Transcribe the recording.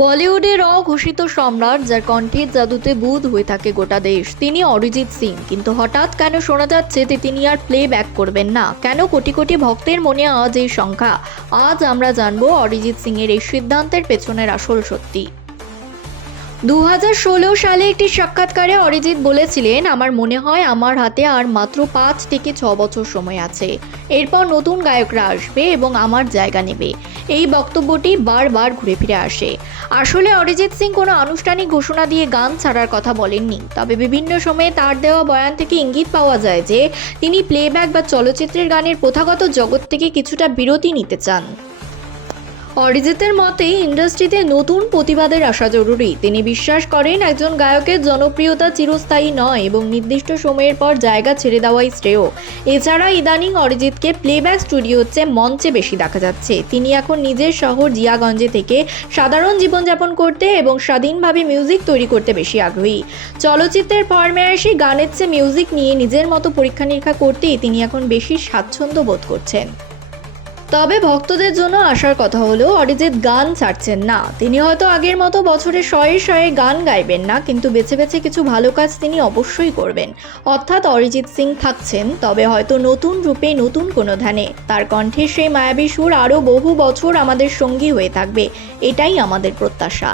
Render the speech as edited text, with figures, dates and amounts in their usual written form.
বলিউডের অঘোষিত সম্রাট, যার কণ্ঠের জাদুতে বুঁদ হয়ে থাকে গোটা দেশ, তিনি অরিজিৎ সিং। কিন্তু হঠাৎ কেন শোনা যাচ্ছে যে তিনি আর প্লে ব্যাক করবেন না? কেন কোটি কোটি ভক্তের মনে আজ এই সংখ্যা? আজ আমরা জানবো অরিজিৎ সিং এর এই সিদ্ধান্তের পেছনের আসল সত্যি। 2016 সালে একটি সাক্ষাৎকারে অরিজিৎ বলেছিলেন, আমার মনে হয় আমার হাতে আর মাত্র 5 থেকে 6 বছর সময় আছে। এরপর নতুন গায়করা আসবে এবং আমার জায়গা নেবে। এই বক্তব্যটি বারবার ঘুরে ফিরে আসে। আসলে অরিজিৎ সিং কোনো আনুষ্ঠানিক ঘোষণা দিয়ে গান ছাড়ার কথা বলেননি, তবে বিভিন্ন সময়ে তার দেওয়া বয়ান থেকে ইঙ্গিত পাওয়া যায় যে তিনি প্লেব্যাক বা চলচ্চিত্রের গানের প্রথাগত জগৎ থেকে কিছুটা বিরতি নিতে চান। অরিজিতের মতে ইন্ডাস্ট্রিতে নতুন প্রতিবাদের আসা জরুরি। তিনি বিশ্বাস করেন একজন গায়কের জনপ্রিয়তা চিরস্থায়ী নয় এবং নির্দিষ্ট সময়ের পর জায়গা ছেড়ে দেওয়াই শ্রেয়। এছাড়া ইদানিং অরিজিৎকে প্লেব্যাক স্টুডিওর চেয়ে মঞ্চে বেশি দেখা যাচ্ছে। তিনি এখন নিজের শহর জিয়াগঞ্জে থেকে সাধারণ জীবনযাপন করতে এবং স্বাধীনভাবে মিউজিক তৈরি করতে বেশি আগ্রহী। চলচ্চিত্রের ফরমায়েশি গানের চেয়ে মিউজিক নিয়ে নিজের মতো পরীক্ষা নিরীক্ষা করতেই তিনি এখন বেশি স্বাচ্ছন্দ্য বোধ করছেন। তবে ভক্তদের জন্য আসার কথা হলেও অরিজিৎ গান ছাড়ছেন না। তিনি হয়তো আগের মতো বছরে শয়ে শয়ে গান গাইবেন না, কিন্তু বেছে বেছে কিছু ভালো কাজ তিনি অবশ্যই করবেন। অর্থাৎ অরিজিৎ সিং থাকছেন, তবে হয়তো নতুন রূপে, নতুন কোনো ধ্যানে। তার কণ্ঠের সেই মায়াবী সুর আরও বহু বছর আমাদের সঙ্গী হয়ে থাকবে, এটাই আমাদের প্রত্যাশা।